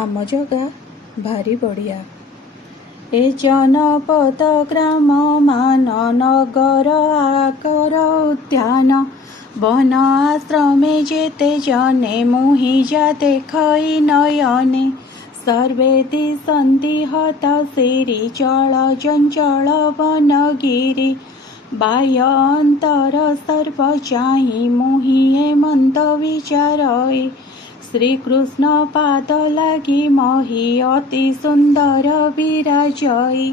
ଆମ ଜଗା ଭାରି ବଢ଼ିଆ। ଏ ଜନପଦ ଗ୍ରାମ ମାନ ନଗର ଆକର ଉଦ୍ୟାନ ବନ ଆଶ୍ରମେ ଯେତେ ଜନେ ମୁହିଁ ଯା ଦେଖଇ ନୟନେ ସର୍ବେ ଦିଶନ୍ତି ହତ ଶିରି ଚଳ ଚଞ୍ଚଳ ବନଗିରି ବାହ୍ୟ ଅନ୍ତର ସର୍ବ ଚାହିଁ ମୁହିଁ ଏମନ୍ତ ବିଚାରଇ ଶ୍ରୀକୃଷ୍ଣ ପାଦ ଲାଗି ମହି ଅତି ସୁନ୍ଦର ବିରାଜଇ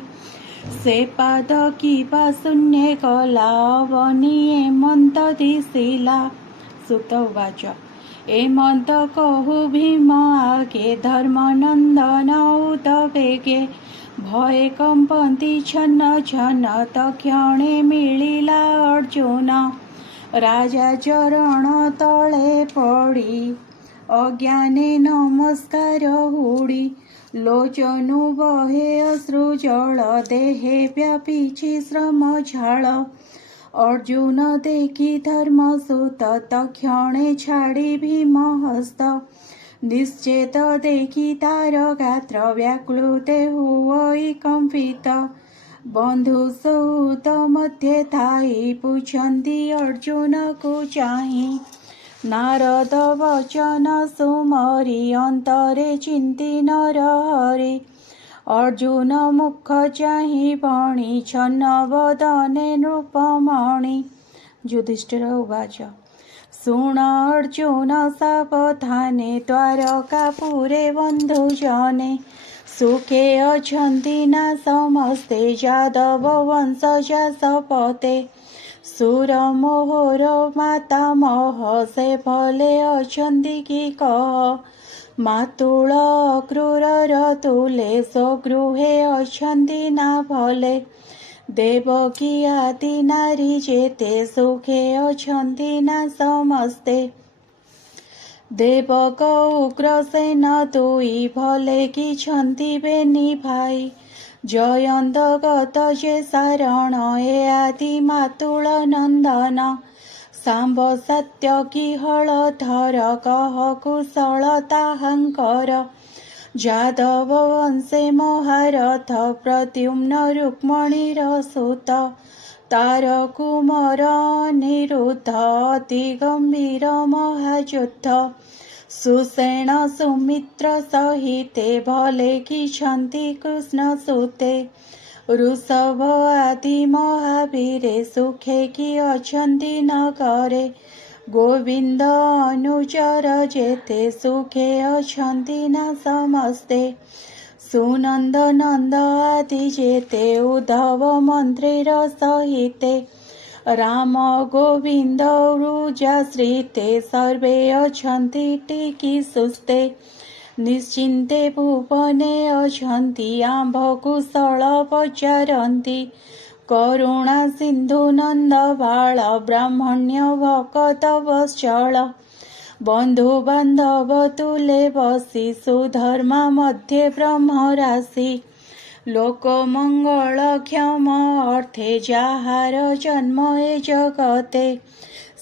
ସେ ପାଦ କିବା ଶୂନ୍ୟେ କଲା ଅବନି ଏମନ୍ତ ଦିଶିଲା। ସୁତ ଉବାଚ ଏମନ୍ତ କହୁ ଭୀମ ଆଗେ ଧର୍ମନନ୍ଦନ ଉଦବେଗେ ଭଏ କମ୍ପନ୍ତି ଛନ୍ନ ଛନ୍ନ ତକ୍ଷଣେ ମିଳିଲା ଅର୍ଜୁନ ରାଜା ଚରଣ ତଳେ ପଡ଼ି ଅଜ୍ଞାନେ ନମସ୍କାର ହୁଡ଼ି ଲୋଚନୁ ବହେ ଅଶ୍ରୁ ଜଳ ଦେହେ ବ୍ୟାପିଛି ଶ୍ରମ ଝାଳ ଅର୍ଜୁନ ଦେଖି ଧର୍ମସୂତ ତକ୍ଷଣେ ଛାଡ଼ି ଭୀମ ହସ୍ତ ନିଶ୍ଚେତ ଦେଖି ତାର ଗାତ୍ର ବ୍ୟାକୁଳ ହୁଅଇ କମ୍ପିତ ବନ୍ଧୁ ସୌତ ମଧ୍ୟେ ଥାଇ ପୁଛନ୍ତି ଅର୍ଜୁନକୁ ଚାହିଁ ନାରଦ ବଚନ ସୁମରି ଅନ୍ତରେ ଚିନ୍ତି ନରହରି ଅର୍ଜୁନ ମୁଖ ଚାହିଁ ବଣି ଛନ୍ନ ବଦନେ ନୃପମଣି। ଯୁଧିଷ୍ଠିର ଉବାଚ ଶୁଣ ଅର୍ଜୁନ ସାବଧାନେ ଦ୍ୱାରକାପୁରେ ବନ୍ଧୁ ଜନେ ସୁଖେ ଅଛନ୍ତି ନା ସମସ୍ତେ ଯାଦବ ବଂଶଜା ଶପତେ ସୁର ମୋହର ମାତାମହ ସେ ଭଲେ ଅଛନ୍ତି କି କହ ମାତୁଳ ଅକ୍ରୂରର ତୁଲେ ସ୍ୱଗୃହେ ଅଛନ୍ତି ନା ଭଲେ ଦେବକୀ ଆଦି ନାରୀ ଯେତେ ସୁଖେ ଅଛନ୍ତି ନା ସମସ୍ତେ ଦେବକ ଉଗ୍ରସେନ ଦୁଇ ଭଲେ କିଛନ୍ତି ବେନି ଭାଇ ଜୟନ୍ତ ଗତ ଯେ ସାରଣ ଏ ଆଦି ମାତୁଳ ନନ୍ଦନ ସାମ୍ବ ସତ୍ୟ କି ହଳଧର କହ କୁଶଳ ତାହାଙ୍କର ଯାଦବ ବଂଶେ ମହାରଥ ପ୍ରଦ୍ୟୁମ୍ନ ରୁକ୍ମଣୀର ସୁତ ତାର କୁମର ଅନିରୁଦ୍ଧ ଅତି ଗମ୍ଭୀର ମହାଯୁଦ୍ଧ ସୁଷେଣ ସୁମିତ୍ର ସହିତେ ଭଲେ କିଛନ୍ତି କୃଷ୍ଣ ସୁତେ ଋଷଭ ଆଦି ମହାବୀରେ ସୁଖେ କି ଅଛନ୍ତି ନଗରେ ଗୋବିନ୍ଦ ଅନୁଚର ଯେତେ ସୁଖେ ଅଛନ୍ତି ନା ସମସ୍ତେ ସୁନନ୍ଦ ନନ୍ଦ ଆଦି ଯେତେ ଉଦ୍ଧବ ମନ୍ତ୍ରୀର ସହିତେ ରାମ ଗୋବିନ୍ଦ ରୁଜାଶ୍ରିତେ ସର୍ବେ ଅଛନ୍ତି ଟିକି ସୁସ୍ତେ ନିଶ୍ଚିନ୍ତେ ଭୁବନେ ଅଛନ୍ତି ଆମ୍ଭ କୁଶଳ ପଚାରନ୍ତି କରୁଣା ସିନ୍ଧୁ ନନ୍ଦ ବାଳ ବ୍ରାହ୍ମଣ୍ୟ ଭକତ ବତ୍ସଳ ବନ୍ଧୁ ବାନ୍ଧବ ତୁଲେ ବସି ସୁଧର୍ମା ମଧ୍ୟେ ବ୍ରହ୍ମ ରାଶି ଲୋକ ମଙ୍ଗଳ କ୍ଷମ ଅର୍ଥେ ଯାହାର ଜନ୍ମ ଏ ଜଗତେ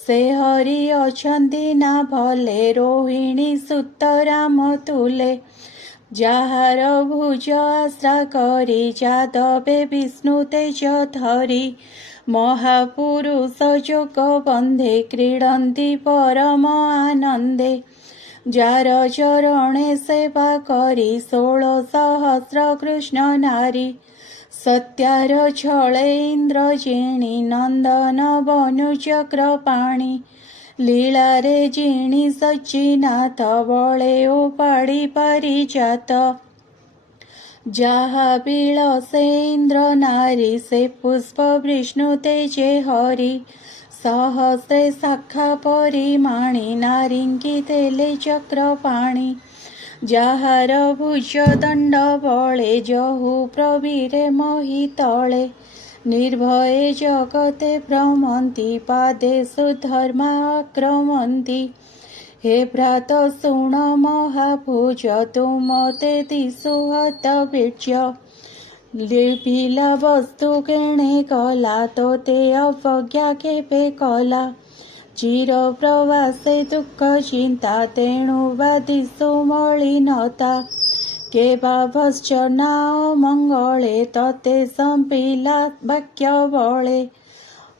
ସେ ହରି ଅଛନ୍ତି ନା ଭଲେ ରୋହିଣୀ ସୁତ ରାମ ତୁଲେ ଯାହାର ଭୁଜ ଆଶ୍ରା କରି ଯାଦବେ ବିଷ୍ଣୁ ତେଜ ଧରି ମହାପୁରୁଷ ଯୋଗ ବନ୍ଧେ କ୍ରୀଡ଼ନ୍ତି ପରମ ଆନନ୍ଦେ ଯାର ଚରଣେ ସେବା କରି 16 ସହସ୍ର କୃଷ୍ଣ ନାରୀ ସତ୍ୟାର ଛଳେ ଇନ୍ଦ୍ର ଜିଣି ନନ୍ଦନ ବନୁ ଚକ୍ର ପାଣି ଲୀଳାରେ ଜିଣି ସଚ୍ଚିନାଥ ବଳେ ଓପାଡ଼ି ପାରିଜାତ ଯାହା ବିଳସେ ଇନ୍ଦ୍ର ନାରୀ ସେ ପୁଷ୍ପ ବିଷ୍ଣୁ ତେଜେ ହରି ସହସ୍ରେ ଶାଖା ପରିମାଣି ନାରୀଙ୍କି ଦେଲେ ଚକ୍ର ପାଣି ଯାହାର ଭୁଜ ଦଣ୍ଡ ବଳେ ଯହୁ ପ୍ରବୀରେ ମହି ତଳେ ନିର୍ଭୟେ ଜଗତେ ଭ୍ରମନ୍ତି ପାଦେ ସୁଧର୍ମା ଆକ୍ରମନ୍ତି हे भ्रात ଶୁଣ ମହାଭୁଜ ତୁମତେ ଦିଶୁ ହତ ବୀର୍ଯ୍ୟ ଲିଭିଲା ବସ୍ତୁ କେଣେ କଲା ତୋତେ ଅବଜ୍ଞା କେବେ କଲା ଚିର ପ୍ରବାସେ ଦୁଃଖ ଚିନ୍ତା ତେଣୁ ବା ଦିଶୁ ମଳିନତା କେବା ଭଶ୍ଚନାଅ ମଙ୍ଗଳେ ତତେ ସମ୍ପିଲା ବାକ୍ୟ ବଳେ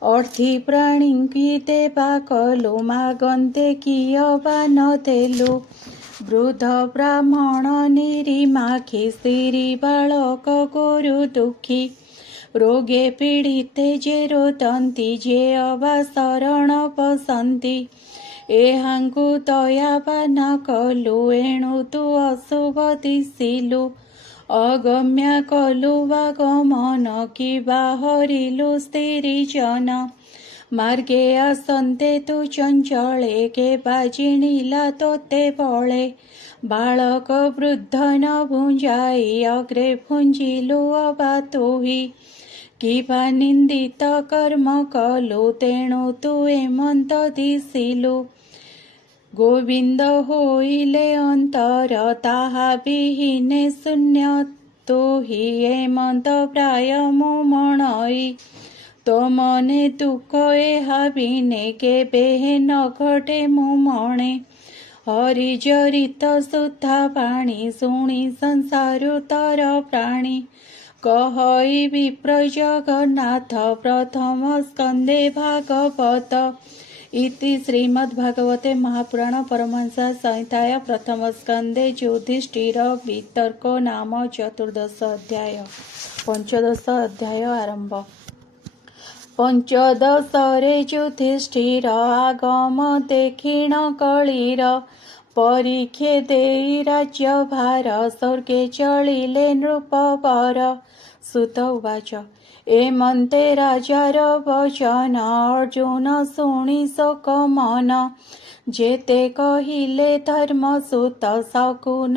ଅର୍ଥି ପ୍ରାଣୀଙ୍କି ଦେବା କଲୁ ମାଗନ୍ତେ କିୟ ବା ନଦେଲୁ ବୃଦ୍ଧ ବ୍ରାହ୍ମଣ ନିରିମାଖି ସ୍ତ୍ରୀ ବାଳକ ଗୋରୁ ଦୁଃଖୀ ରୋଗେ ପୀଡ଼ିତେ ଯେ ରୋଦନ୍ତି ଯେ ଅବା ଶରଣ ପଶନ୍ତି ଏହାଙ୍କୁ ଦୟାବାନ କଲୁ ଏଣୁ ତୁ ଅଶୁଭ ଦିଶିଲୁ ଅଗମ୍ୟା କଲୁ ବାଗମନ କି ବାହରିଲୁ ସ୍ତ୍ରୀ ଜନ ମାର୍ଗେ ଆସନ୍ତେ ତୁ ଚଞ୍ଚଳେ କେବା ଜିଣିଲା ତୋତେ ବଳେ ବାଳକ ବୃଦ୍ଧ ନ ଭୁଞ୍ଜାଇ ଅଗ୍ରେ ଭୁଞ୍ଜିଲୁ ଅବା ତୁହି କିବା ନିନ୍ଦିତ କର୍ମ କଲୁ ତେଣୁ ତୁ ଏମନ୍ତ ଦିଶିଲୁ ଗୋବିନ୍ଦ ହୋଇଲେ ଅନ୍ତର ତାହା ବିହୀନେ ଶୂନ୍ୟ ତୁହି ଏମନ୍ତ ପ୍ରାୟ ମୁଁ ମଣଇ ତୋ ମନେ ଦୁଃଖ ଏହା ବିନେ କେବେ ନ ଘଟେ ମୁଁ ମଣେ ହରିଚରିତ ସୁଧା ପାଣି ଶୁଣି ସଂସାରୁ ତର ପ୍ରାଣୀ କହଇ ବିପ୍ର ଜଗନ୍ନାଥ ପ୍ରଥମ ସ୍କନ୍ଧେ ଭାଗବତ इति श्रीमद्भागवते महापुराण परमहंस संहिताय प्रथम स्कंदे युधिष्ठिर वितर्को नाम 14 अध्याय। पंचदश अध्याय आरंभ। पंचदशरे युधिष्ठिर आगम देखिण कलिर परीक्षे देई राज्य भार स्वर्गे चलिले नृपवर सुत उवाच एमन्ते राजार वचन अर्जुन शुणि शोक मन जेते कहिले धर्मसुत शकुन